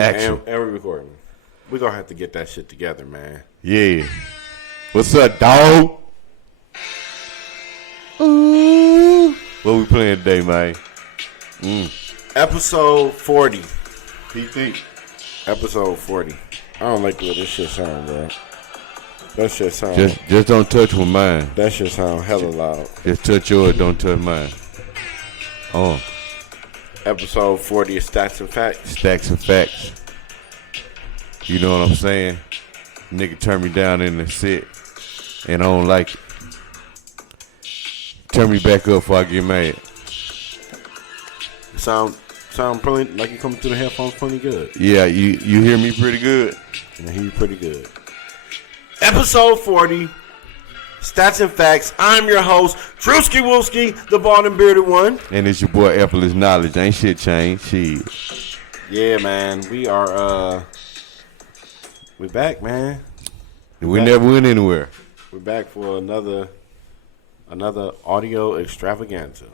Action. And we're recording. We're going to have to get that shit together, man. Yeah. What's up, dog? Ooh. What we playing today, man? Episode 40. PT. Episode 40. I don't like the way this shit sound, bro. That shit sound... Just don't touch with mine. That shit sound hella loud. Just touch yours, don't touch mine. Oh. Episode 40 of Statz and Factz. Stacks and facts. You know what I'm saying? Nigga turn me down in the set, and I don't like it. Turn me back up before I get mad. Sound pretty like you coming through the headphones pretty good. Yeah, you hear me pretty good? I hear you pretty good. Episode 40, Statz and Factz. I'm your host, Drewski Wooski, the bald and bearded one. And it's your boy Effortless Knowledge. Ain't shit changed. Shit. Yeah, man. We are, we back, man. We never went anywhere. We're back for another audio extravaganza.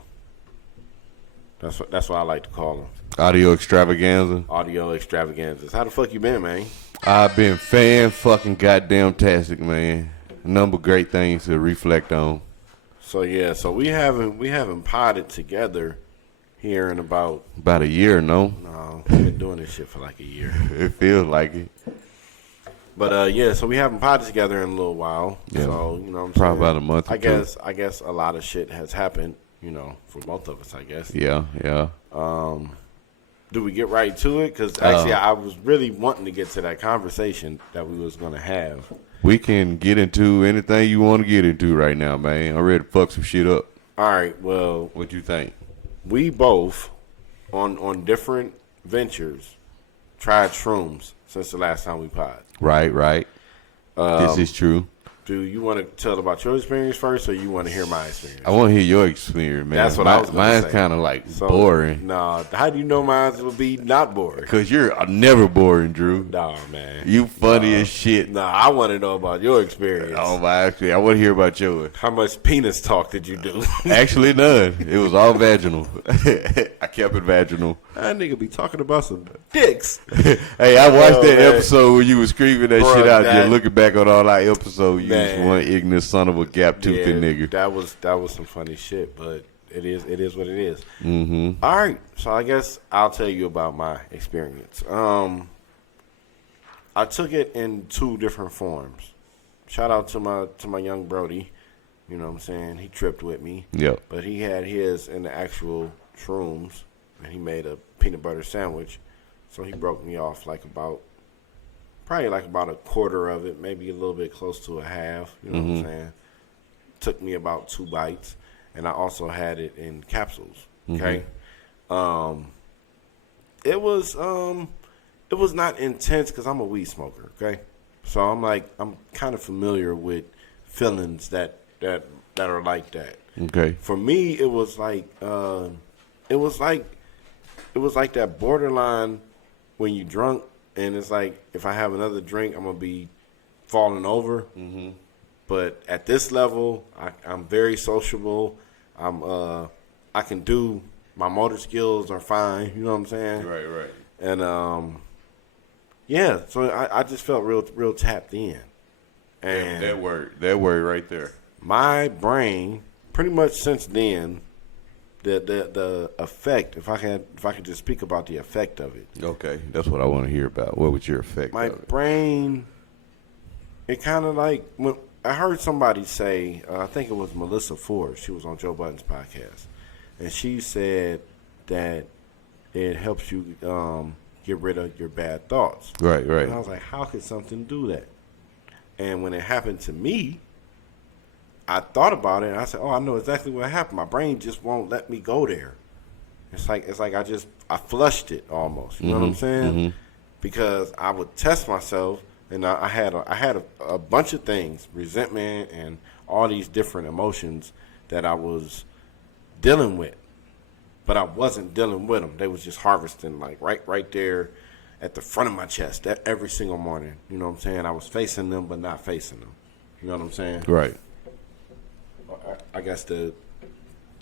That's what I like to call them. Audio extravaganza. Audio extravaganzas. How the fuck you been, man? I've been fucking goddamn tastic, man. A number of great things to reflect on. So yeah, we haven't potted together here in about a year, no? No, we've been doing this shit for like a year. It feels like it. But yeah, so we haven't potted together in a little while. Yeah. So, you know what I'm Probably saying? about a month or two. I guess a lot of shit has happened, you know, for both of us, I guess. Yeah. Do we get right to it? Because actually, I was really wanting to get to that conversation that we was going to have. We can get into anything you want to get into right now, man. I'm ready to fuck some shit up. All right, well. What you think? We both, on different ventures, tried shrooms since the last time we pod. Right. This is true. Do you want to tell about your experience first, or you want to hear my experience? I want to hear your experience, man. That's what I was going to say. Mine's kind of like boring. No, how do you know mine will be not boring? Because you're never boring, Drew. Nah, man. You funny as shit. Nah, I want to know about your experience. Oh, my, actually, I want to hear about yours. How much penis talk did you do? Actually, none. It was all vaginal. I kept it vaginal. That nigga be talking about some dicks. Hey, I watched that episode where you was screaming that shit out there. Looking back on all our episodes, you was one ignorant son of a gap-toothed nigga. That was some funny shit, but it is what it is. Mm-hmm. All right, so I guess I'll tell you about my experience. I took it in two different forms. Shout out to my young Brody. You know what I'm saying? He tripped with me. Yep. But he had his in the actual shrooms, and he made a peanut butter sandwich. So he broke me off probably about a quarter of it, maybe a little bit close to a half. You know what I'm saying? Took me about 2 bites, and I also had it in capsules. Okay. It was not intense because I'm a weed smoker. Okay. So I'm kind of familiar with feelings that are like that. Okay. For me, it was like that borderline when you drunk, and it's like if I have another drink, I'm gonna be falling over. Mm-hmm. But at this level, I'm very sociable. I can do, my motor skills are fine. You know what I'm saying? Right. And yeah, so I just felt real tapped in. And that word right there. My brain, pretty much since then, the effect. If I could just speak about the effect of it. Okay, that's what I want to hear about. What was your effect? My brain, it kind of like when I heard somebody say, I think it was Melissa Ford. She was on Joe Budden's podcast, and she said that it helps you get rid of your bad thoughts. Right. And I was like, how could something do that? And when it happened to me, I thought about it, and I said, oh, I know exactly what happened. My brain just won't let me go there. It's like I flushed it almost. You know what I'm saying? Mm-hmm. Because I would test myself, and I had a bunch of things, resentment and all these different emotions that I was dealing with. But I wasn't dealing with them. They was just harvesting like right there at the front of my chest every single morning. You know what I'm saying? I was facing them but not facing them. You know what I'm saying? Right. I guess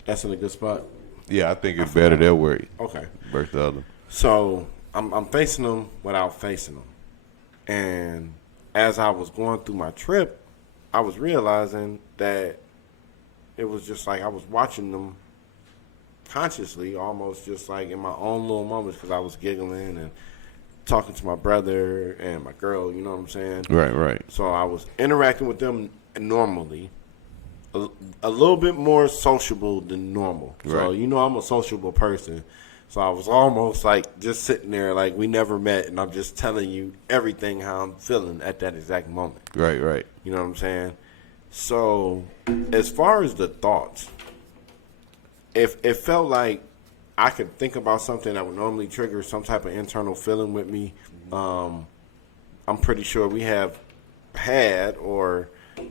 that's in a good spot. Yeah, I think it's better that way. Okay. Versus the other. So I'm facing them without facing them. And as I was going through my trip, I was realizing that it was just like I was watching them consciously, almost just like in my own little moments, because I was giggling and talking to my brother and my girl, you know what I'm saying? Right. So I was interacting with them normally, a little bit more sociable than normal. Right. So, you know, I'm a sociable person. So I was almost like just sitting there like we never met, and I'm just telling you everything how I'm feeling at that exact moment. Right. You know what I'm saying? So as far as the thoughts, if it felt like I could think about something that would normally trigger some type of internal feeling with me, I'm pretty sure we have had, or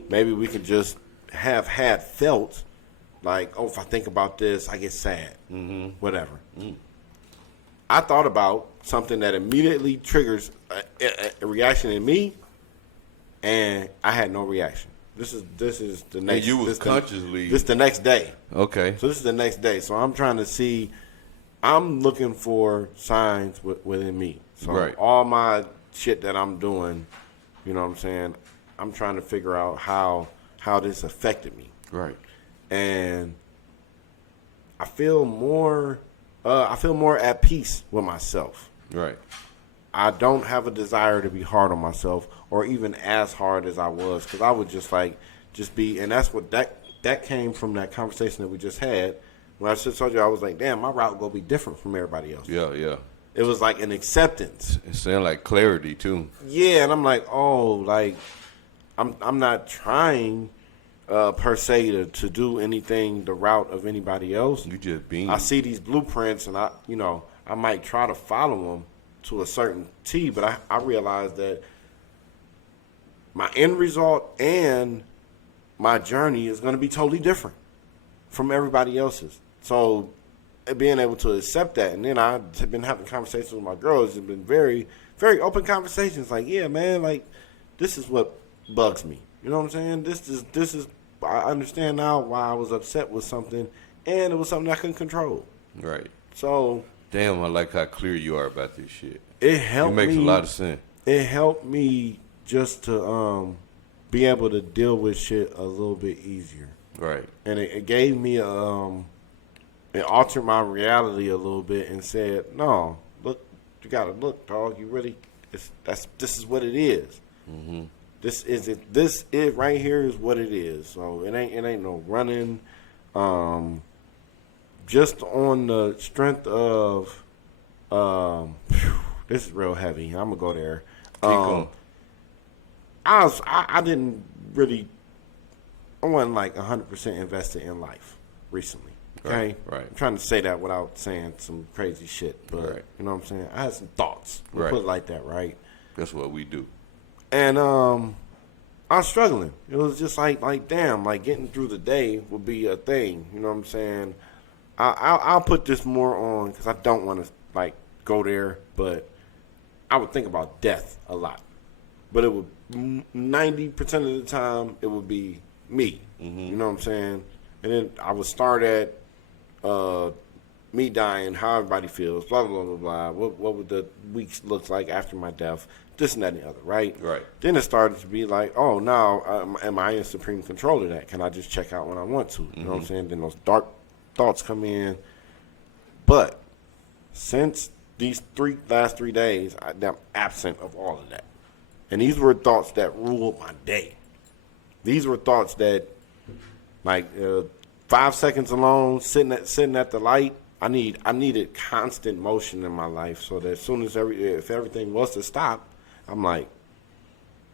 maybe we could just have had felt like, oh, if I think about this, I get sad, whatever. I thought about something that immediately triggers a reaction in me, and I had no reaction. This is the next. And you was consciously. This the next day. Okay. So this is the next day. So I'm trying to see. I'm looking for signs within me. So right. all my shit that I'm doing, you know what I'm saying, I'm trying to figure out how this affected me. Right. And I feel more at peace with myself. Right. I don't have a desire to be hard on myself, or even as hard as I was, because I would just be, and that's what that came from that conversation that we just had. When I just told you, I was like, damn, my route gonna be different from everybody else. Yeah. It was like an acceptance. It sounded like clarity too. Yeah, and I'm like, oh, like I'm not trying per se to do anything the route of anybody else. You just being. I see these blueprints, and I might try to follow them to a certain T, but I realize that my end result and my journey is going to be totally different from everybody else's. So being able to accept that, and then I've been having conversations with my girls. It's been very, very open conversations. Like, yeah, man, like this is what bugs me. You know what I'm saying? This is. I understand now why I was upset with something, and it was something I couldn't control. Right. So. Damn, I like how clear you are about this shit. It helped me. It makes a lot of sense. It helped me just to be able to deal with shit a little bit easier. Right. And it gave me it altered my reality a little bit and said, no, look, you gotta look, dog. You really, this is what it is. Mm-hmm. This right here is what it is. So it ain't no running. Just on the strength of, this is real heavy. I'm gonna go there. Keep going. I didn't really. I wasn't like 100% invested in life recently. Okay, right. I'm trying to say that without saying some crazy shit, but you know what I'm saying. I had some thoughts. We'll put it like that, right? That's what we do. And I was struggling. It was just like damn, like getting through the day would be a thing. You know what I'm saying? I'll put this more on because I don't want to like go there, but I would think about death a lot. But it would 90% of the time it would be me. Mm-hmm. You know what I'm saying? And then I would start at me dying, how everybody feels, blah blah blah blah. What would the weeks look like after my death? This and that and the other, right? Right. Then it started to be like, oh, now am I in supreme control of that? Can I just check out when I want to? You know what I'm saying? Then those dark thoughts come in. But since these last 3 days, I'm absent of all of that. And these were thoughts that ruled my day. These were thoughts that, like, 5 seconds alone, sitting at the light, I needed constant motion in my life, so that as soon as if everything was to stop, I'm like,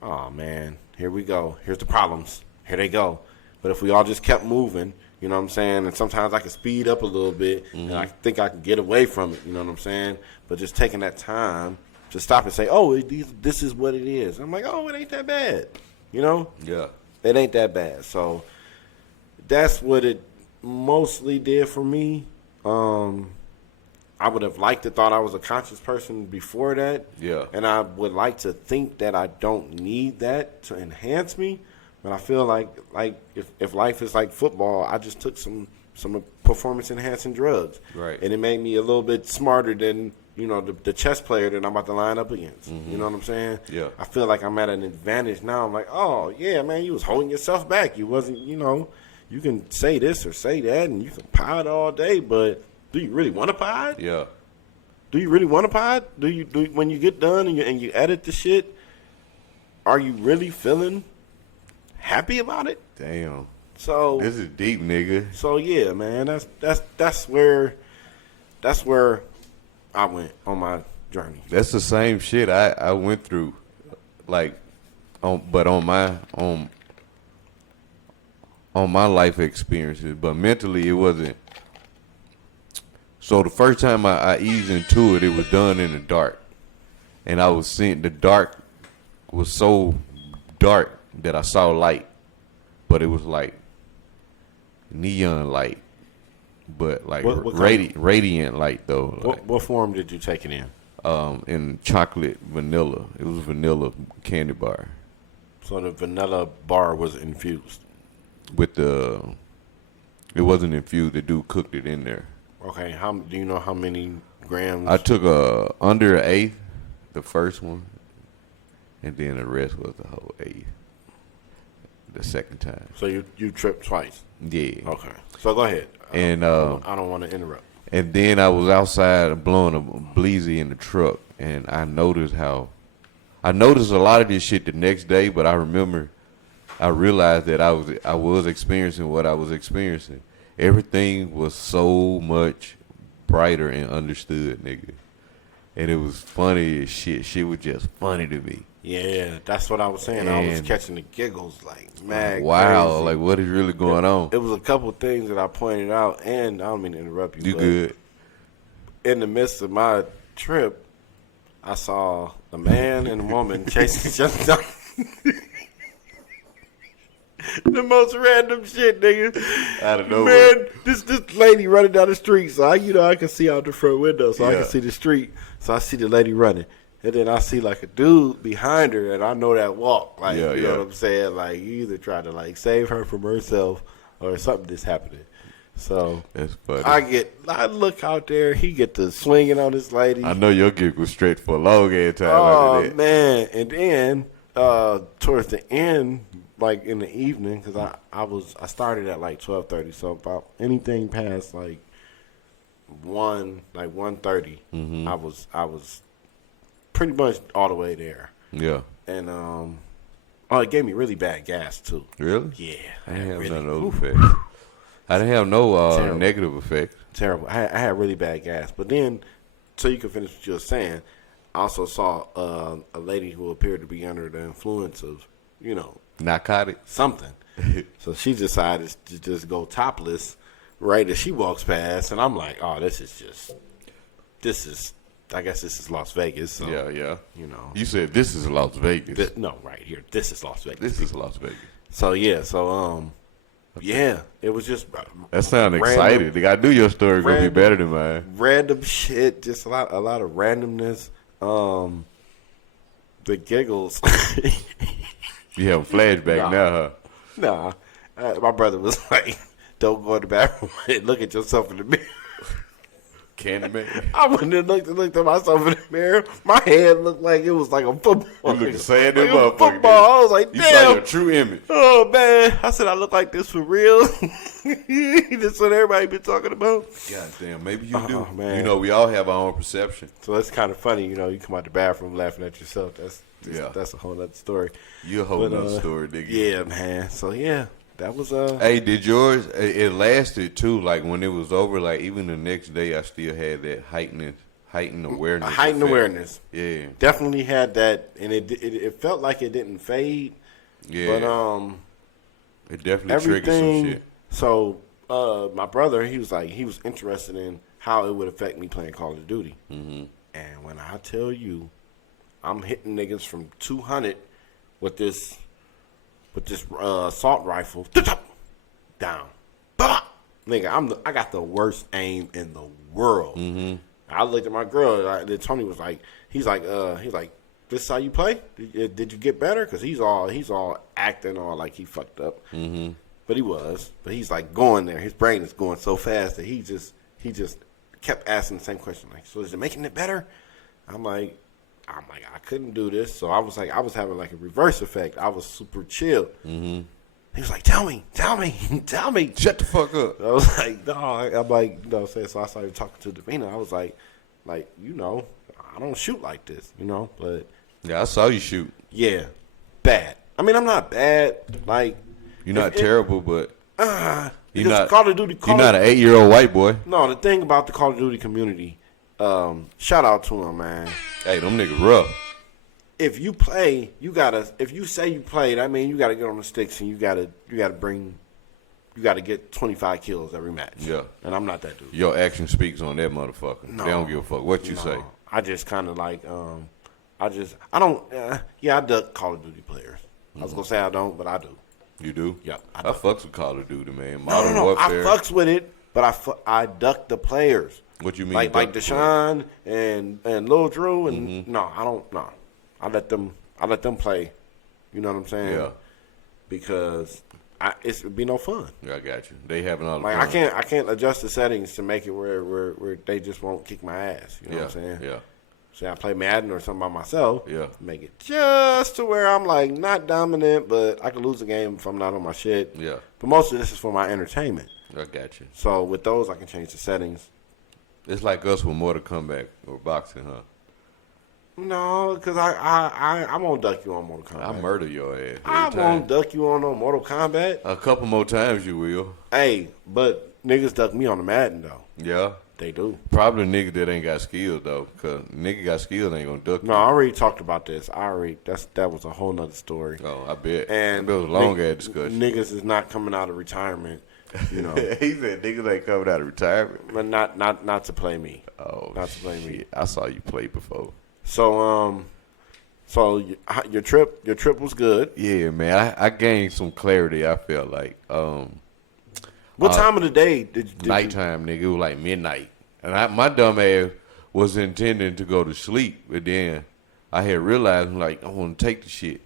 oh man, here we go. Here's the problems. Here they go. But if we all just kept moving, you know what I'm saying? And sometimes I can speed up a little bit, and I think I can get away from it, you know what I'm saying? But just taking that time to stop and say, oh, this is what it is. I'm like, oh, it ain't that bad, you know? Yeah. It ain't that bad. So that's what it mostly did for me. I would have liked to thought I was a conscious person before that. Yeah. And I would like to think that I don't need that to enhance me. But I feel like if life is like football, I just took some performance enhancing drugs. Right. And it made me a little bit smarter than you know, the chess player that I'm about to line up against. You know what I'm saying? Yeah. I feel like I'm at an advantage now. I'm like, oh, yeah, man, you was holding yourself back. You wasn't, you know, you can say this or say that, and you can pod all day, but do you really want to pod? Yeah. Do you really want to pod? Do you when you get done and you edit the shit, are you really feeling happy about it? Damn. So this is deep, nigga. So yeah, man, that's where I went on my journey. That's the same shit I went through, like, on my life experiences, but mentally it wasn't. So the first time I eased into it, it was done in the dark, and I was seeing the dark was so dark that I saw light, but it was like neon light, but like radiant light though. What form did you take it in? In chocolate vanilla. It was vanilla candy bar. So the vanilla bar was infused. With it wasn't infused. The dude cooked it in there. Okay, do you know how many grams? I took under an eighth, the first one, and then the rest was the whole eighth. The second time. So you tripped twice. Yeah. Okay. So go ahead. And I don't want to interrupt. And then I was outside blowing a bleezy in the truck, and I noticed a lot of this shit the next day. But I realized that I was experiencing what I was experiencing. Everything was so much brighter and understood, nigga. And it was funny as shit. Shit was just funny to me. Yeah, that's what I was saying. I was catching the giggles, like, man. Wow, crazy. Like, what is really going on? It was a couple things that I pointed out, and I don't mean to interrupt you. You good. In the midst of my trip, I saw a man and a woman chasing each other. The most random shit, nigga. Out of nowhere. Man, this lady running down the street, so I can see out the front window, so I can see the street. So I see the lady running. And then I see like a dude behind her, and I know that walk. Like, you know what I'm saying? Like, you either try to like save her from herself or something that's happening. So that's funny. I look out there, he get to swinging on this lady. I know your gig was straight for a long ass time. Oh man! And then towards the end, like in the evening, because I started at like 12:30, so about anything past like 1:30, I was pretty much all the way there. Yeah. And it gave me really bad gas too. Really? Yeah. I didn't have none of those effects. I didn't have no negative effects. Terrible. I had really bad gas. But then, so you can finish what you were saying, I also saw a lady who appeared to be under the influence of, you know, narcotics. Something. So she decided to just go topless right as she walks past, and I'm like, oh, I guess this is Las Vegas. So, yeah. You know. You said this is Las Vegas. No, right here. This is Las Vegas. This is Las Vegas. So, yeah, it was just. That sounds exciting. I knew your story going to be better than mine. Random shit, just a lot of randomness. The giggles. You have a flashback now, huh? Nah. My brother was like, don't go in the bathroom and look at yourself in the mirror. Candyman. I wouldn't have looked at myself in the mirror. My head looked like it was like a football. You looked the same like football. I was like, damn. You saw your true image. Oh, man. I said, I look like this for real. That's what everybody been talking about. God damn. Maybe you do. Man. You know, we all have our own perception. So it's kind of funny. You know, you come out the bathroom laughing at yourself. That's a whole other story. You're a whole other story, nigga. Yeah, man. So, yeah. That was Hey, did yours? It lasted too. Like when it was over, like even the next day, I still had that heightened awareness. Heightened awareness. Yeah, definitely had that, and it felt like it didn't fade. Yeah, but it definitely triggered some shit. So my brother, he was interested in how it would affect me playing Call of Duty. Mm-hmm. And when I tell you, I'm hitting niggas from 200 with this assault rifle, down, nigga. I got the worst aim in the world. Mm-hmm. I looked at my girl. Tony was like, he's like, this is how you play? Did you get better? Because he's all acting all like he fucked up. Mm-hmm. But he's like going there. His brain is going so fast that he just kept asking the same question, like, so is it making it better? I'm like, I couldn't do this. So I was having like a reverse effect. I was super chill. Mm-hmm. He was like, tell me. Shut the fuck up. I was like, no. I'm like, you know what I'm saying? So I started talking to Davina. I was like, you know, I don't shoot like this, you know, but. Yeah, I saw you shoot. Yeah, bad. I mean, I'm not bad. Like. You're not terrible, but. You're not, Call of Duty. You're not an 8-year-old white boy. No, the thing about the Call of Duty community, shout out to them, man. Hey, them niggas rough. If you play, if you say you played, I mean, you gotta get on the sticks and you gotta get 25 kills every match. Yeah. And I'm not that dude. Your action speaks on that motherfucker. No, they don't give a fuck what you say. I just kind of like, I duck Call of Duty players. I was gonna say I don't, but I do. You do? Yeah. I fucks with Call of Duty, man. Modern Warfare. I fucks with it, but I duck the players. What you mean? Like Deshaun and Lil Drew and no, I don't. No, I let them play. You know what I'm saying? Yeah. Because it'd be no fun. Yeah, I got you. They having all the like fun. I can't adjust the settings to make it where they just won't kick my ass. You know what I'm saying? Yeah. Say I play Madden or something by myself. Yeah. Make it just to where I'm like not dominant, but I could lose a game if I'm not on my shit. Yeah. But most of this is for my entertainment. I got you. So with those, I can change the settings. It's like us with Mortal Kombat or boxing, huh? No, because I won't duck you on Mortal Kombat. I murder your ass. I won't duck you on no Mortal Kombat. A couple more times you will. Hey, but niggas duck me on the Madden, though. Yeah. They do. Probably niggas that ain't got skills, though, because nigga got skills ain't going to duck you. No, I already talked about this. That was a whole nother story. Oh, I bet. And it was a long-ass discussion. Niggas is not coming out of retirement, you know. He said niggas ain't coming out of retirement. But not to play me. Oh, not to play me. I saw you play before. So your trip was good. Yeah, man. I gained some clarity. I felt like what time of the day did nighttime, nigga. It was like midnight, and my dumb ass was intending to go to sleep, but then I had realized like I want to take the shit,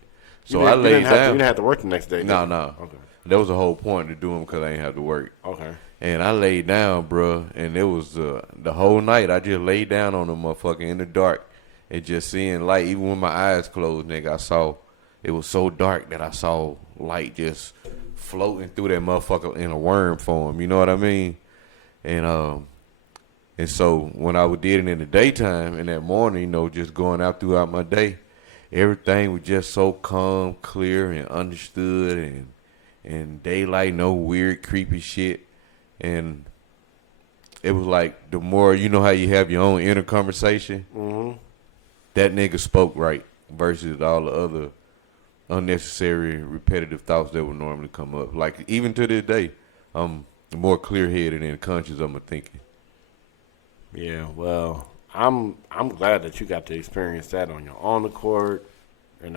so I laid down. You didn't have to work the next day. No. Okay. That was the whole point to do them because I ain't have to work. Okay. And I laid down, bro, and it was the whole night. I just laid down on the motherfucker in the dark and just seeing light. Even when my eyes closed, nigga, I saw it was so dark that I saw light just floating through that motherfucker in a worm form. You know what I mean? And so when I did it in the daytime, in that morning, you know, just going out throughout my day, everything was just so calm, clear, and understood, and daylight, no weird, creepy shit. And it was like the more, you know how you have your own inner conversation? Mm-hmm. That nigga spoke right versus all the other unnecessary, repetitive thoughts that would normally come up. Like, even to this day, I'm more clear-headed and conscious of my thinking. Yeah, well, I'm glad that you got to experience that on your own accord.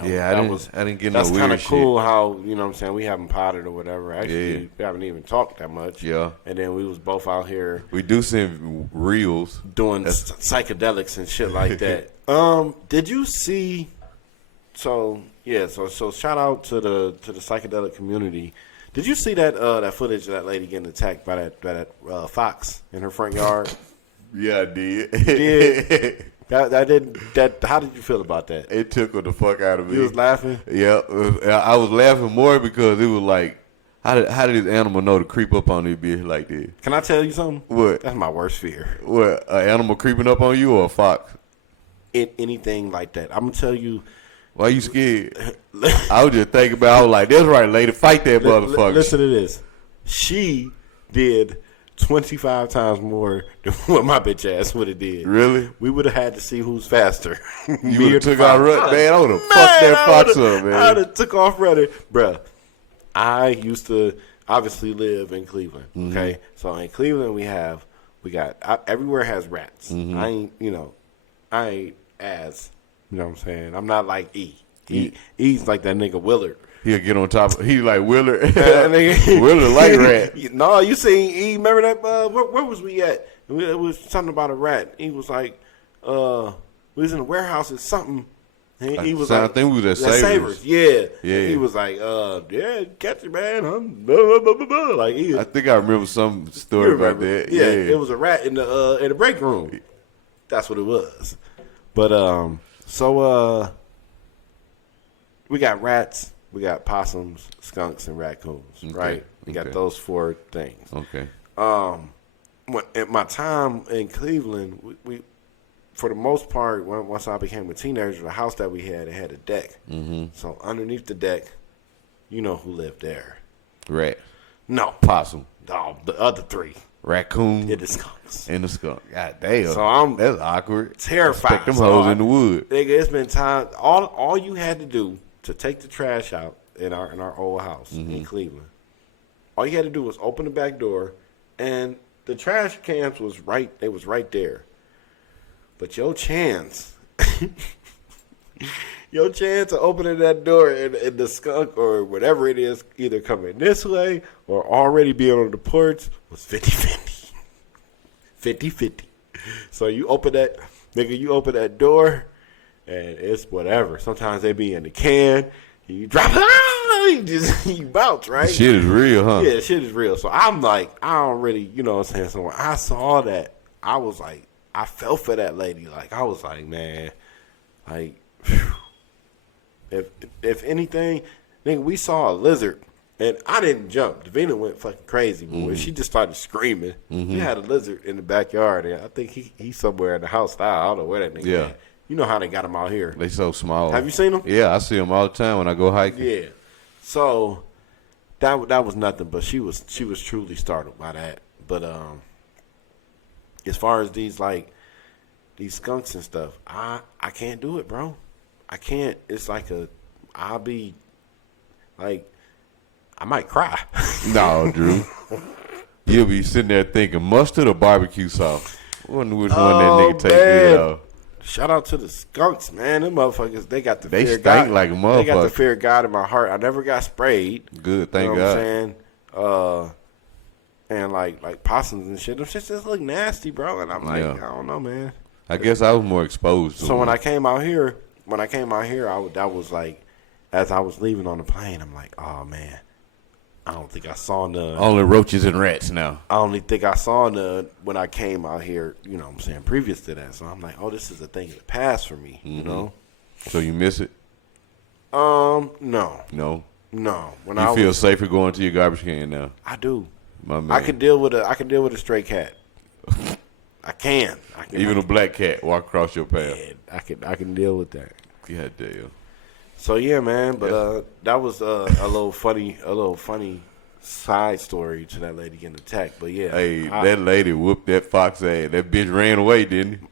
Yeah, I didn't get no weird shit. That's kind of cool how, you know what I'm saying, we haven't potted or whatever. Actually, we haven't even talked that much. Yeah. And then we was both out here. We do send reels. Doing psychedelics and shit like that. Did you see, so shout out to the psychedelic community. Did you see that footage of that lady getting attacked by that fox in her front yard? Yeah, I did. Did. How did you feel about that? It tickled the fuck out of me. You was laughing? Yeah, I was laughing more because it was like, how did this animal know to creep up on this bitch like this? Can I tell you something? What? That's my worst fear. What? An animal creeping up on you or a fox? Anything like that. I'm gonna tell you. Why you scared? I was just thinking about. I was like, "That's right, lady. Fight that motherfucker." Listen to this. She did 25 times more than what my bitch ass would have did. Really? We would have had to see who's faster. You would have took our run, man. I would have fucked that fox up, man. I would have took off running, bruh. I used to obviously live in Cleveland. Okay, so in Cleveland we got everywhere has rats. Mm-hmm. I ain't as, you know what I'm saying. I'm not like E's like that nigga Willard. He'll get on top. He like Willard. Willard like rat. No, you seen E? Remember that? Where was we at? It was something about a rat. He was like, we was in the warehouse or something, He was I like, think we was at "Yeah, Savers. Yeah. Yeah. And he was like, yeah, catch it, man. I'm blah, blah, blah, blah, blah. Like, I think I remember some story you about remember. that. Yeah, Yeah. it was a rat in the break room. That's what it was. But we got rats, we got possums, skunks, and raccoons. Okay. Right? We got Okay. those 4 things. Okay. At my time in Cleveland, we for the most part, once I became a teenager, the house that we had, it had a deck. Mm-hmm. So underneath the deck, you know who lived there. Rat. No. Possum. Oh, the other 3. Raccoon. It is skunks. And the skunk. God damn. So that's awkward. Terrified. Expect them hoes in the wood. Nigga, it's been time. All you had to do to take the trash out in our old house in Cleveland, all you had to do was open the back door, and the trash cans was right. It was right there. But your chance of opening that door and the skunk or whatever it is either coming this way or already being on the porch was 50-50. 50-50. So you open that door and it's whatever. Sometimes they be in the can, you drop you bounce, right? Shit is real, huh? Yeah, shit is real. So I'm like, I don't really, you know what I'm saying? So when I saw that, I was like, I felt for that lady. Like, I was like, man, like, whew. If anything, nigga, we saw a lizard, and I didn't jump. Davina went fucking crazy, boy. She just started screaming. We had a lizard in the backyard, and I think he's somewhere in the house now. I don't know where that nigga is. You know how they got him out here. They so small. Have you seen them? Yeah, I see them all the time when I go hiking. Yeah. So that was nothing, but she was truly startled by that. But as far as these skunks and stuff, I can't do it, bro. I can't. It's like I'll be like, I might cry. No, Drew. You'll be sitting there thinking mustard or barbecue sauce. I wonder which one that nigga take it off. Shout out to the skunks, man. Them motherfuckers, they got the They fear of stink God. like a They got the motherfucker. fear of God in my heart. I never got sprayed. Good, thank you know God. what I'm saying? And like possums and shit, them shit just look nasty, bro. And I'm like, Yeah. I don't know, man. I guess I was more exposed to So when them. I came out here, that was like, as I was leaving on the plane, I'm like, oh man, I don't think I saw none. Only roaches and rats now. I only think I saw none when I came out here, you know what I'm saying, previous to that. So I'm like, oh, this is a thing of the past for me, you know? So you miss it? No. No. No. When You feel safer going to your garbage can now? I do. My man. I can deal with a stray cat. I can. Even a black cat walk across your path. Yeah, I can deal with that. God damn. So yeah, man, but that was a little funny side story to that lady getting attacked. But yeah, Hey, that lady whooped that fox ass. That bitch ran away, didn't he?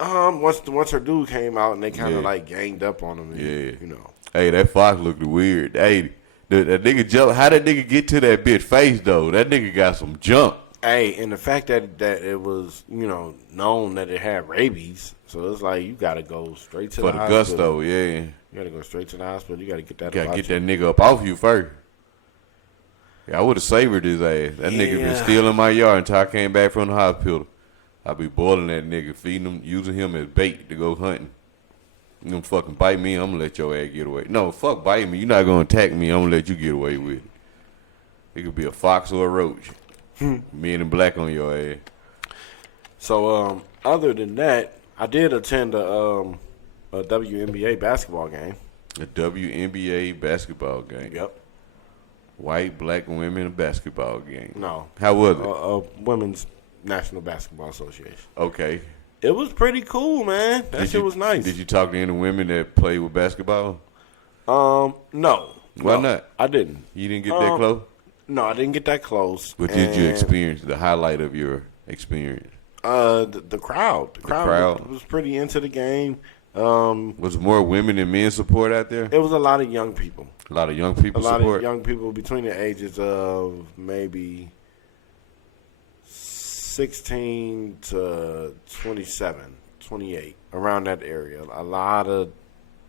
once her dude came out and they kind of Yeah. like ganged up on him. And, Yeah. you know. Hey, that fox looked weird. Hey, that nigga jump. How that nigga get to that bitch face though? That nigga got some jump. Hey, and the fact that it was, you know, known that it had rabies, so it's like you gotta go straight to For the the hospital. gusto, yeah. You gotta go straight to the hospital. You gotta get that. You gotta about get you. that nigga up off you first. Yeah, I would have savored his ass. That nigga been Yeah. stealing my yard until I came back from the hospital. I be boiling that nigga, feeding him, using him as bait to go hunting. You gonna fucking bite me, I'm gonna let your ass get away. No, fuck biting me. You're not gonna attack me, I'm gonna let you get away with it. It could be a fox or a roach. Men in black on your ass. So, other than that, I did attend a WNBA basketball game. A WNBA basketball game. Yep. White, black women basketball game. No. How was it? Women's National Basketball Association. Okay. It was pretty cool, man. That shit was nice. Did you talk to any women that play with basketball? No. Why No, not? I didn't. You didn't get that close? No, I didn't get that close. What did you And, experience? The highlight of your experience? The crowd. The crowd? was pretty into the game. Was more women than men support out there? It was a lot of young people. A lot of young people A lot support? of young people between the ages of maybe 16 to 27, 28, around that area. A lot of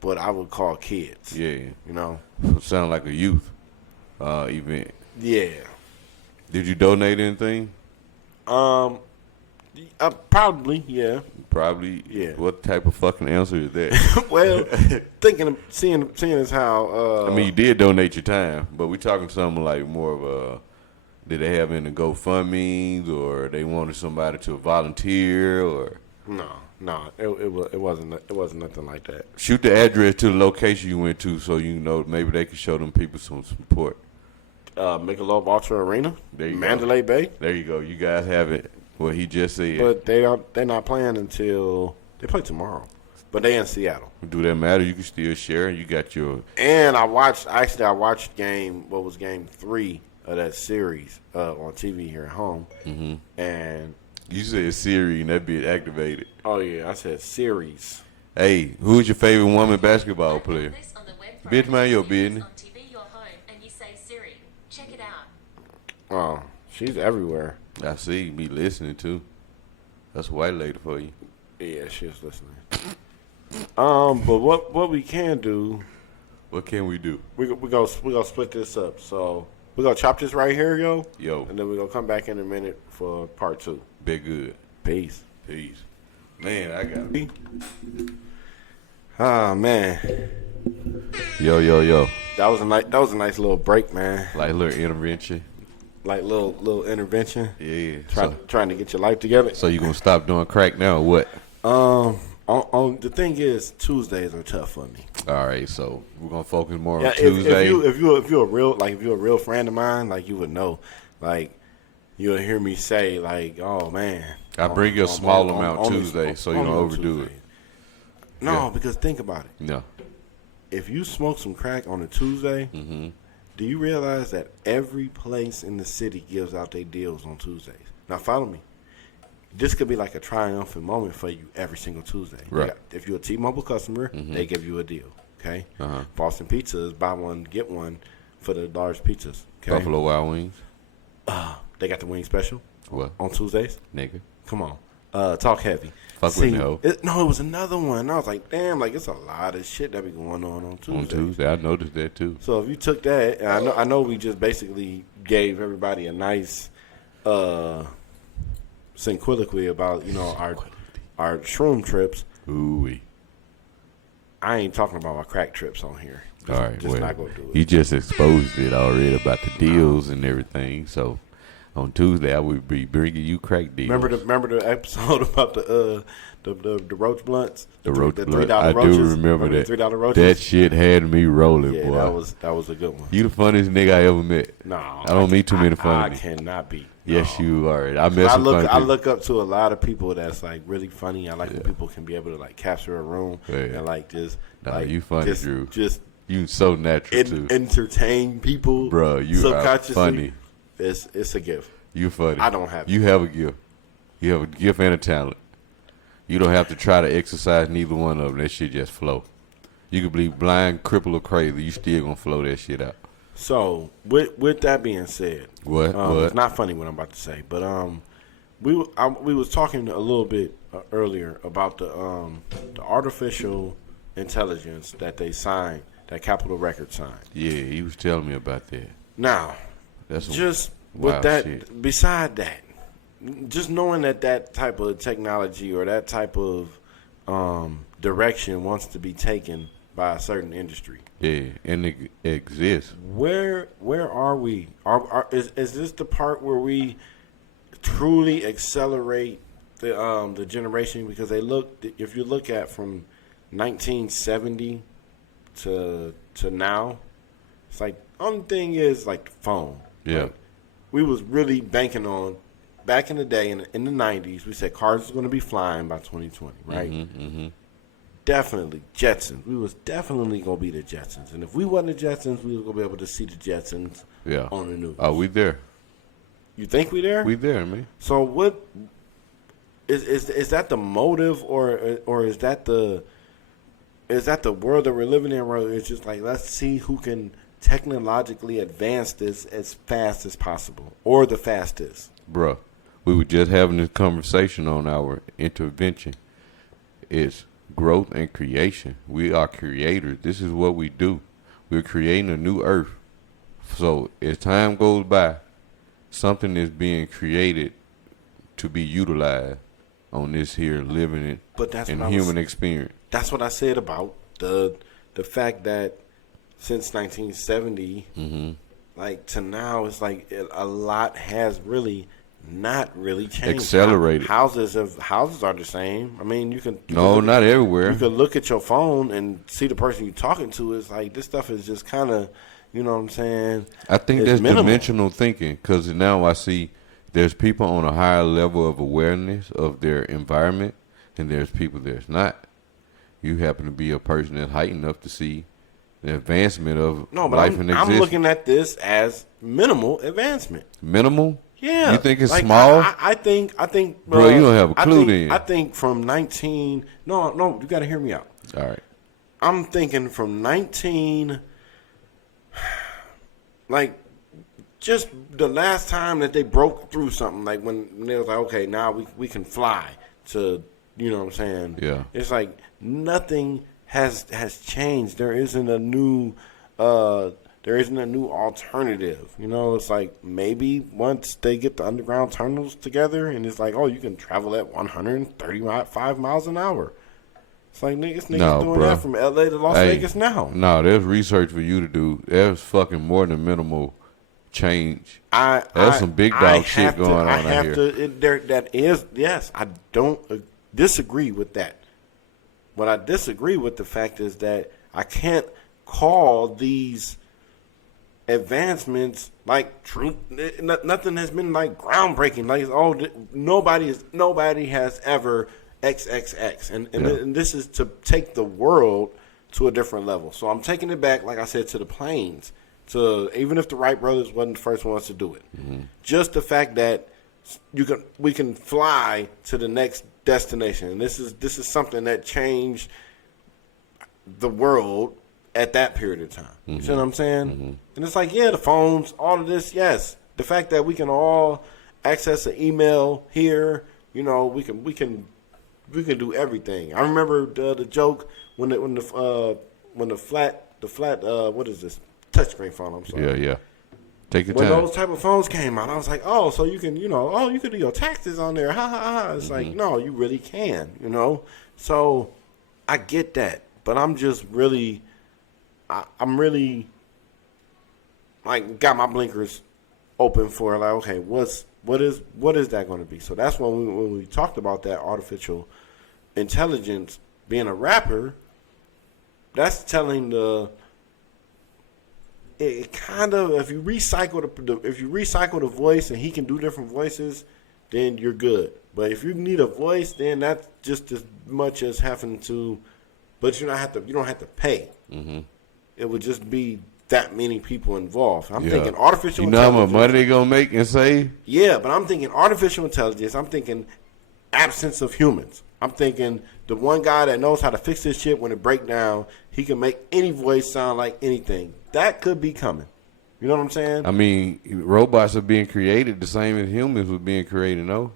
what I would call kids. Yeah. You know? Sound like a youth event. Yeah. Did you donate anything? Probably, yeah. Probably. Yeah. What type of fucking answer is that? Well, seeing as how I mean, you did donate your time, but we talking something like more of a. Did they have any GoFundMe's, or they wanted somebody to volunteer, or? No, it wasn't nothing like that. Shoot the address to the location you went to, so you know maybe they can show them people some support. Michelob Ultra Arena, There you Mandalay Bay. There you go. You guys have it. What he just said. But they're not playing until they play tomorrow. But they in Seattle. Do that matter? You can still share. You got your. And I watched game 3 of that series on TV here at home. Mm-hmm. And You said Siri and that bitch activated. oh yeah, I said series. Hey, who's your favorite woman basketball player? Bitch, mind your business. On TV, your home, and you say Siri, check it out. Oh, she's everywhere. I see me listening too. That's a white lady for you. Yeah, she's listening. But what we can do, What can we do? we gonna split this up. So we gonna chop this right here, Yo, and then we gonna come back in a minute for part 2. be good. Peace. Peace. Man, I got it. Ah man, Yo. that was a nice little break, man. Like a little intervention. Like little intervention. Yeah. Trying to get your life together. So you gonna stop doing crack now or what? On the thing is, Tuesdays are tough for me. All right, so we're gonna focus more on Yeah, Tuesday. if you're a real friend of mine, like you would know, like you'll hear me say, like, oh man, I bring you a small amount only- Tuesday, so you don't only on overdo Tuesdays. it. No, Yeah. because think about it. No. If you smoke some crack on a Tuesday, Mm-hmm. do you realize that every place in the city gives out their deals on Tuesdays? Now follow me. This could be like a triumphant moment for you every single Tuesday. Right. If you're a T-Mobile customer, they give you a deal. Okay. Uh-huh. Boston Pizza is buy one get one for the large pizzas. Okay. Buffalo Wild Wings. They got the wing special What? on Tuesdays. Nigga. Come on. Talk heavy. Fuck with me, ho. No, it was another one. I was like, damn, like it's a lot of shit that be going on Tuesday. On Tuesday. I noticed that too. So if you took that, and I know we just basically gave everybody a nice synquiloquy about our shroom trips. Ooh-wee. I ain't talking about my crack trips on here. All right, just well, not gonna do it. you just exposed it already about the deals and everything. So on Tuesday, I would be bringing you crack deals. Remember the episode about the roach blunts? The roach $3 blunt. I roaches? do remember that. The $3 roaches? That shit had me rolling, Yeah, boy. that was a good one. You the funniest nigga I ever met. No, I don't meet too many funny I niggas. cannot be. Yes, No. you are. I met some funny I people. look up to a lot of people that's like really funny. I like when people can be able to like capture a room and like just Nah, like, you funny, just, Drew. Just You so natural too, entertain people, bro. You are subconsciously. funny. It's a gift. You funny. I don't have it. You have a gift. You have a gift and a talent. You don't have to try to exercise neither one of them. That shit just flow. You could be blind, crippled, or crazy. You still gonna flow that shit out. So with that being said, What? It's not funny what I'm about to say, but we was talking a little bit earlier about the artificial intelligence that they signed, that Capitol Records signed. Yeah, he was telling me about that. Now, That's some just wild with that, shit. beside that, just knowing that type of technology or that type of direction wants to be taken by a certain industry. Yeah, and it exists. Where are we? Is this the part where we truly accelerate the generation? Because if you look at from 1970 to now, it's like only thing is like the phone. Yeah. Like, we was really banking on back in the day in the 90s. We said cars was going to be flying by 2020, right? Mm-hmm. Definitely Jetsons. We was definitely gonna be the Jetsons, and if we wasn't the Jetsons, we was gonna be able to see the Jetsons on the news. Oh, we there. You think we there? We there, man. So what is that the motive, or is that the world that we're living in, where it's just like let's see who can technologically advance this as fast as possible, or the fastest? Bruh, we were just having this conversation on our intervention. It's growth and creation. We are creators. This is what we do. We're creating a new earth. So as time goes by, something is being created to be utilized on this here living it But that's and what I human was- experience. That's what I said about the fact that since 1970, like to now, it's like a lot has really not really changed. Accelerated. Houses are the same. I mean, you can No, look not at, everywhere. You can look at your phone and see the person you're talking to. It's like this stuff is just kind of, you know what I'm saying? I think It's that's minimal. dimensional thinking because now I see there's people on a higher level of awareness of their environment and there's people that's not. You happen to be a person that's heightened enough to see the advancement of No, but life and I'm existence. looking at this as minimal advancement. Minimal? Yeah, You think it's like, small? I think. Bro, you don't have a clue then. I think from 19. No, you got to hear me out. All right. I'm thinking from 19. Like, just the last time that they broke through something, like when they was like, okay, now we can fly to, you know what I'm saying? Yeah. It's like nothing has changed. There isn't a new alternative. You know, it's like maybe once they get the underground tunnels together and it's like, oh, you can travel at 135 miles an hour. It's like niggas No, doing bro. that from LA to Las Vegas now. No, there's research for you to do. There's fucking more than minimal change. There's some big dog shit going on out here. Yes, I don't disagree with that. What I disagree with the fact is that I can't call these advancements like truth. Nothing has been like groundbreaking. Like nobody has ever XXX, and this is to take the world to a different level. So I'm taking it back, like I said, to the planes. To even if the Wright brothers wasn't the first ones to do it, just the fact that we can fly to the next destination. And this is something that changed the world at that period of time. You see what I'm saying? And it's like, yeah, the phones, all of this, yes. The fact that we can all access an email here, you know, we can do everything. I remember the joke when the flat what is this? Touchscreen phone, I'm sorry. Yeah. Take your When time. those type of phones came out, I was like, oh, so you can, you can do your taxes on there. Ha, ha, ha. It's like, no, you really can, you know? So I get that. But I'm just really, I'm really, like, got my blinkers open for, like, okay, what is that going to be? So that's when we talked about that artificial intelligence being a rapper, that's telling it kind of, if you recycle the voice and he can do different voices, then you're good. But if you need a voice, then that's just as much as having to, but you don't have to pay. It would just be that many people involved. I'm thinking artificial intelligence. You know how intelligence. much money they gonna make and save? Yeah, but I'm thinking artificial intelligence. I'm thinking absence of humans. I'm thinking the one guy that knows how to fix this shit when it breaks down, he can make any voice sound like anything. That could be coming. You know what I'm saying? I mean, robots are being created the same as humans were being created, no?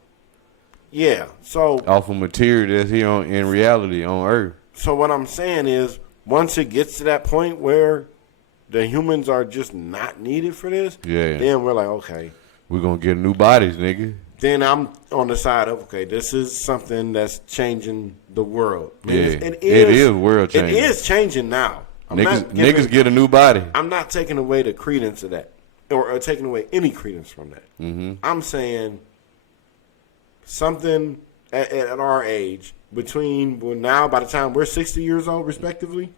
Yeah. So Off of material that's here in reality on Earth. So what I'm saying is, once it gets to that point where the humans are just not needed for this, then we're like, okay. We're going to get new bodies, nigga. Then I'm on the side of, okay, this is something that's changing the world. I mean, it is world changing. It is changing now. Niggas get a new body. I'm not taking away the credence of that or taking away any credence from that. I'm saying something at our age, between now, by the time we're 60 years old, respectively,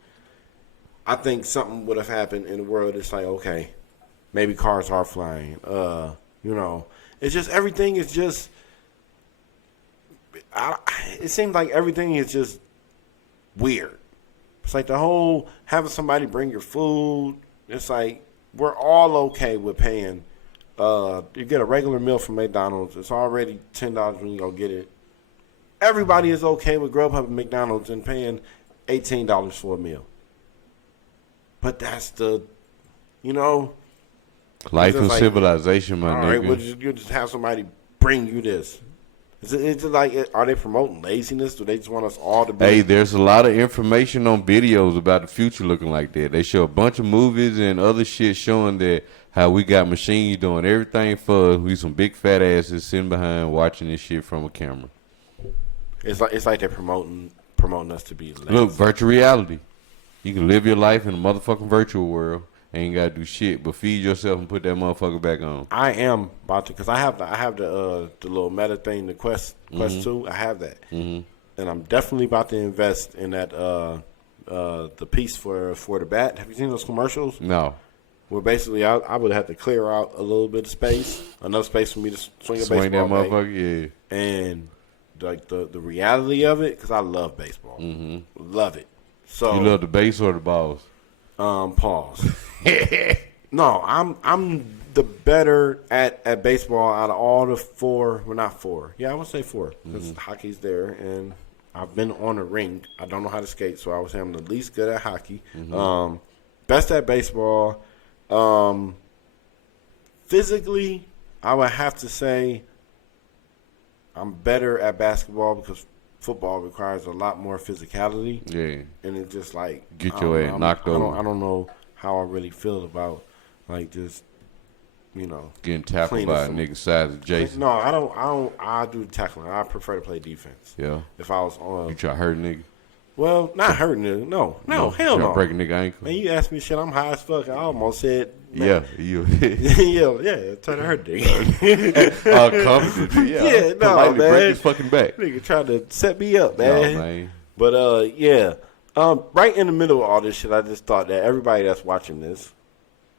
I think something would have happened in the world. It's like, okay, maybe cars are flying. It's just everything is just. It seems like everything is just weird. It's like the whole having somebody bring your food. It's like we're all okay with paying. You get a regular meal from McDonald's. It's already $10 when you go get it. Everybody is okay with Grubhub and McDonald's and paying $18 for a meal. But that's life and like, civilization, my all nigga. right, well, you just have somebody bring you this. Is it like, are they promoting laziness? Do they just want us all to be? Hey, there's a lot of information on videos about the future looking like that. They show a bunch of movies and other shit showing that how we got machines doing everything for us. We some big fat asses sitting behind watching this shit from a camera. It's like they're promoting us to be lazy. Look, virtual reality. You can live your life in a motherfucking virtual world. Ain't gotta do shit, but feed yourself and put that motherfucker back on. I am about to, because I have the little meta thing, the Quest 2. I have that, and I'm definitely about to invest in that the piece for the bat. Have you seen those commercials? No. Where basically I would have to clear out a little bit of space, enough space for me to swing a baseball That bat. motherfucker, yeah. And like the reality of it, because I love baseball, love it. So You love the base or the balls? Pause. No, I'm the better at baseball out of all the four. Well, not four. Yeah, I would say four because hockey's there, and I've been on a ring. I don't know how to skate, so I would say I'm the least good at hockey. Best at baseball. Physically, I would have to say I'm better at basketball because football requires a lot more physicality. Yeah. And it's just like Get your ass knocked over. I don't know how I really feel about like just getting tackled cleaning by a some- nigga size of Jason. No, I don't. I do tackling. I prefer to play defense. Yeah. If I was on, You try to hurt a nigga? well, not hurting it. No, hell Try to no. break a nigga ankle? Man, you asked me shit. I'm high as fuck. I almost said, Yeah. man, You. yeah, try to hurt nigga. Confident. Yeah. Yeah, no, Politely man. break his fucking back. Nigga tried to set me up, No, man. man. But yeah. Right in the middle of all this shit, I just thought that everybody that's watching this,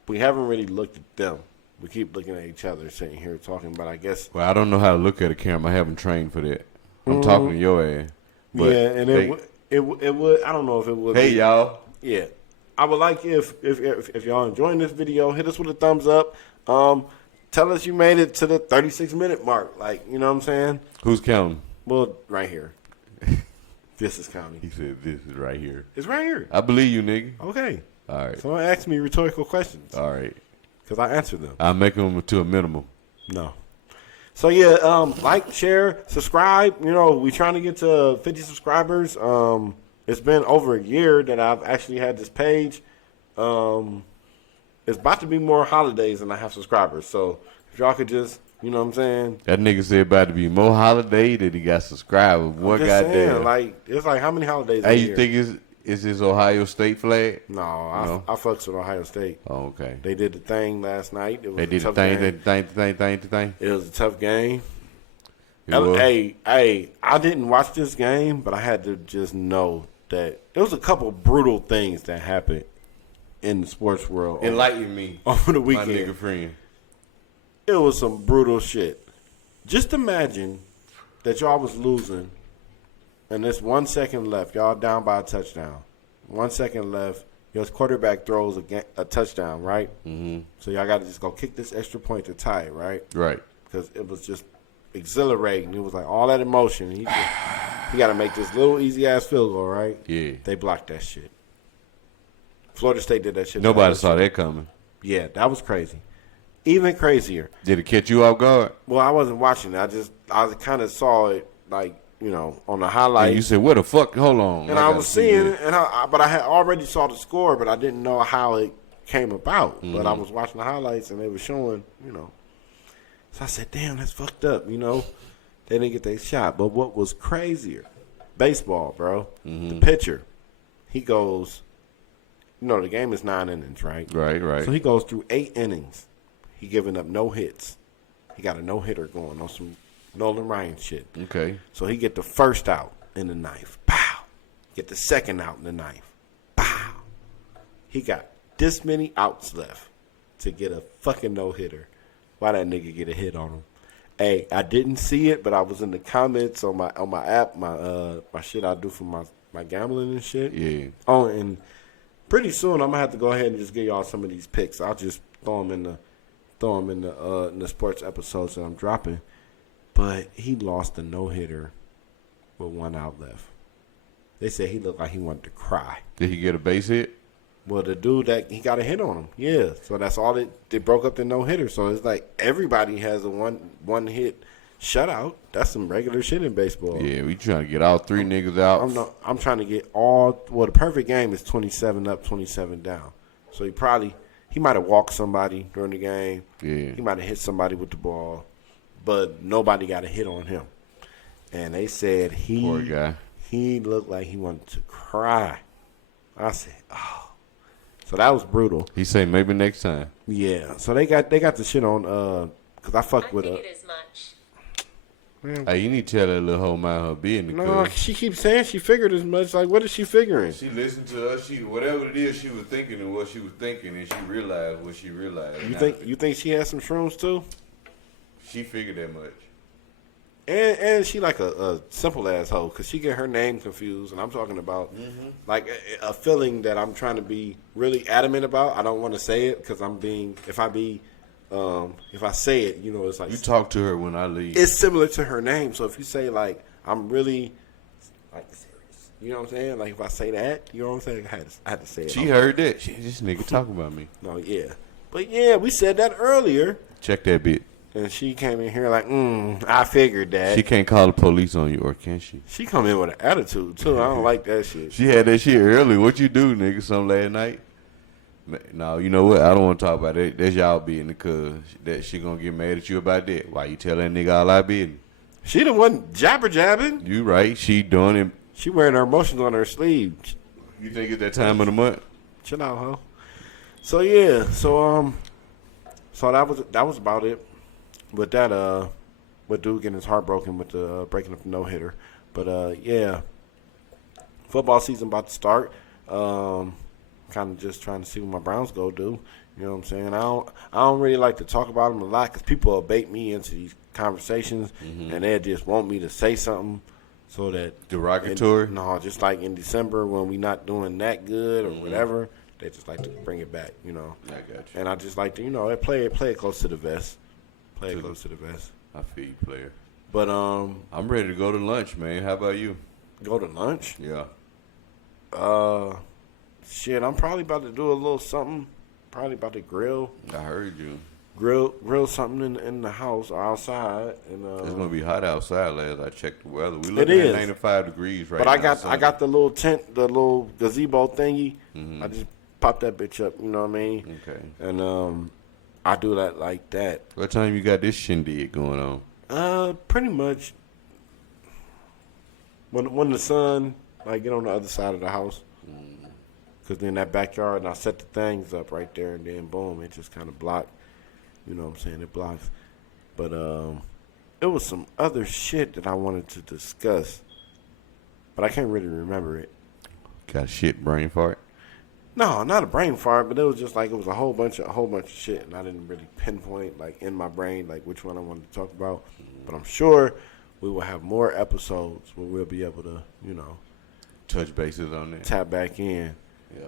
we haven't really looked at them. We keep looking at each other, sitting here talking, but I guess Well, I don't know how to look at a camera. I haven't trained for that. I'm talking to your ass. But yeah, and it would. I don't know if it would. Hey, be, y'all. Yeah, I would like if y'all enjoying this video, hit us with a thumbs up. Tell us you made it to the 36-minute mark. Like, you know what I'm saying? Who's counting? Well, right here. This is counting. He said, this is right here. It's right here. I believe you, nigga. Okay. All right. Someone asked me rhetorical questions All right. because I answered them. I'll make them to a minimum. No. So yeah, like, share, subscribe. You know, we trying to get to 50 subscribers. It's been over a year that I've actually had this page. It's about to be more holidays than I have subscribers. So if y'all could just, you know what I'm saying? That nigga said about to be more holiday that he got subscribers. What Just saying, goddamn? like, it's like how many holidays Hey, a you year? think is this Ohio State flag? No, No? I fucks with Ohio State. Oh, okay. They did the thing last night. It was They a did the tough thing, game. thing. It was a tough game. It was. Hey, I didn't watch this game, but I had to just know that there was a couple brutal things that happened in the sports world Enlighten me, over the my weekend. nigga friend. It was some brutal shit. Just imagine that y'all was losing, and there's 1 second left. Y'all down by a touchdown. 1 second left. Your quarterback throws a touchdown, right? Mm-hmm. So y'all got to just go kick this extra point to tie it, right? Right. Because it was just exhilarating. It was like all that emotion. He got to make this little easy ass field goal, right? Yeah. They blocked that shit. Florida State did that shit. Nobody saw that coming. Yeah, that was crazy. Even crazier. Did it catch you off guard? Well, I wasn't watching it. I kind of saw it, like, you know, on the highlights. And you said, "What the fuck? Hold on." And I was seeing it, but I had already saw the score, but I didn't know how it came about. But I was watching the highlights, and they were showing, you know. So I said, damn, that's fucked up, you know. They didn't get their shot. But what was crazier, baseball, bro, the pitcher, he goes, you know, the game is 9 innings, right? Right. So he goes through 8 innings. He giving up no hits. He got a no-hitter going on some Nolan Ryan shit. Okay. So he get the first out in the ninth. Pow. Get the second out in the ninth. Pow. He got this many outs left to get a fucking no-hitter. Why that nigga get a hit on him? Hey, I didn't see it, but I was in the comments on my app, my shit I do for my gambling and shit. Yeah. Oh, and pretty soon I'm gonna have to go ahead and just give y'all some of these picks. I'll just throw them in the sports episodes that I'm dropping. But he lost a no-hitter with 1 out left. They said he looked like he wanted to cry. Did he get a base hit? Well, the dude that he got a hit on him, yeah. So that's all they broke up the no-hitter. So it's like everybody has a one hit shutout. That's some regular shit in baseball. Yeah, we trying to get all 3 niggas out. I'm trying to get all. Well, the perfect game is 27 up, 27 down. So he might have walked somebody during the game. Yeah. He might have hit somebody with the ball, but nobody got a hit on him. and they said Poor guy. he looked like he wanted to cry. I said, oh. So that was brutal. He say maybe next time. Yeah. So they got the shit on because I I fucked with figured as much. Hey, you need to tell that little hoe mind her business. No, she keeps saying she figured as much. Like, what is she figuring? She listened to us. She whatever it is she was thinking and what she was thinking, and she realized what she realized. You think she has some shrooms too? She figured that much? And she like a simple asshole because she get her name confused, and I'm talking about like a feeling that I'm trying to be really adamant about. I don't want to say it because if I say it, you know, it's like You talk to her when I leave. it's similar to her name. So if you say like I'm really like serious, you know what I'm saying? Like if I say that, you know what I'm saying? I had to say it. She heard that. This nigga talking about me. No, yeah, but yeah, we said that earlier, Check that bit. and she came in here like, I figured that. She can't call the police on you, or can she? She come in with an attitude too. I don't like that shit. She had that shit early. What you do, nigga? Some last night? No, you know what? I don't want to talk about it. That's y'all being because that she gonna get mad at you about that. Why you tell that nigga all I business? She the one jabber jabbing. You right. She doing it. She wearing her emotions on her sleeve. You think it's that time of the month? Chill out, huh? So yeah, so that was about it. With that, with dude getting his heart broken with the breaking up the no hitter. But yeah, football season about to start. Kind of just trying to see what my Browns go do. You know what I'm saying? I don't really like to talk about them a lot because people will bait me into these conversations, and they just want me to say something so that Derogatory? No, just like in December when we not doing that good or whatever, they just like to bring it back. You know. I got you. And I just like to, you know, play it close to the vest. Play it close to the vest. I feel you, player. But I'm ready to go to lunch, man. How about you? go to lunch. Yeah. Shit, I'm probably about to do a little something. Probably about to grill I heard you. something in the house or outside. And It's gonna be hot outside. Last I checked the weather, we It looking is. at 95 degrees right but now. I got the little tent, the little gazebo thingy. Mm-hmm. I just pop that bitch up. You know what I mean? Okay. And I do that like that. What time you got this shindig going on? Pretty much when the sun like get on the other side of the house. Because then that backyard, and I set the things up right there, and then boom, it just kind of blocked. You know what I'm saying? It blocks. But it was some other shit that I wanted to discuss, but I can't really remember it. Got a shit brain fart? No, not a brain fart, but it was just like it was a whole bunch of shit, and I didn't really pinpoint like in my brain like which one I wanted to talk about. But I'm sure we will have more episodes where we'll be able to, you know, Touch bases on that. tap back in. Yeah.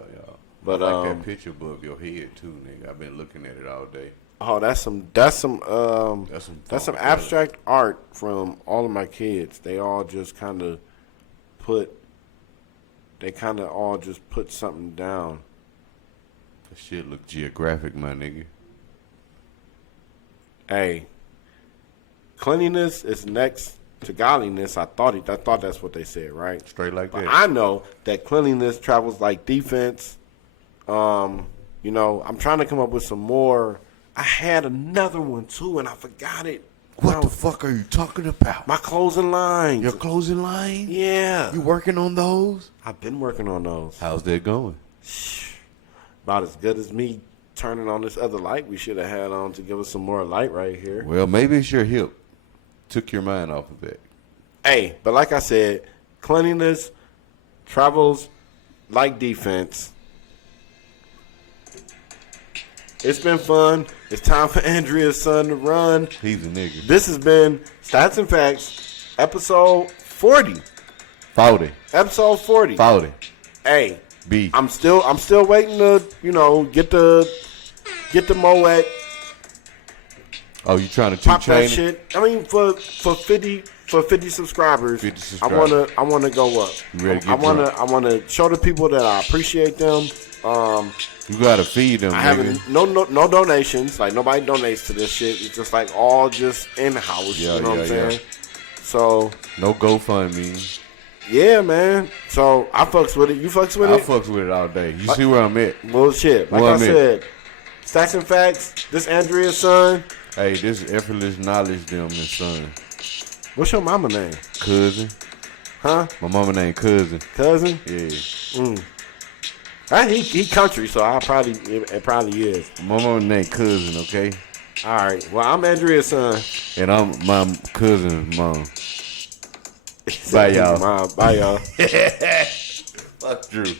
But I like that picture above your head too, nigga. I've been looking at it all day. Oh, that's some abstract art from all of my kids. They all just kind of put something down. That shit look geographic, my nigga. Hey, cleanliness is next to godliness. I thought that's what they said, right? Straight like But that. I know that cleanliness travels like defense. You know, I'm trying to come up with some more. I had another one too, and I forgot it. What the fuck are you talking about? My closing lines. Your closing line? Yeah. You working on those? I've been working on those. How's that going? About as good as me turning on this other light we should have had on to give us some more light right here. Well, maybe it's your hip. Took your mind off of that. Hey, but like I said, cleanliness travels like defense. It's been fun. It's time for Andrea's son to run. He's a nigga. This has been Stats and Facts, episode 40. 40. Episode 40. 40. Hey, B. I'm still waiting to, you know, get the Moet, Oh, you trying to pop that two-chain it? shit. I mean, for 50 subscribers, 50 subscribers. I wanna go up. You ready to get I wanna show the people that I appreciate them. You gotta feed them, I nigga. haven't no donations. Like nobody donates to this shit. It's just like all just in house. Yeah, you know what I'm yeah. saying? So No GoFundMe. yeah, man. So I fucks with it. You fucks with I it? fucks with it all day. You see where I'm at? Bullshit. Like Well, I I mean- said, Stacks and Facts. This Andrea's son. Hey, this is effortless knowledge, them and son. What's your mama name? Cousin. Huh? My mama named Cousin. Cousin? Yeah. He country, so it probably is. My mama named Cousin, okay? All right. Well, I'm Andrea's son. And I'm my cousin's mom. Bye, y'all. Bye, y'all. Fuck Drew.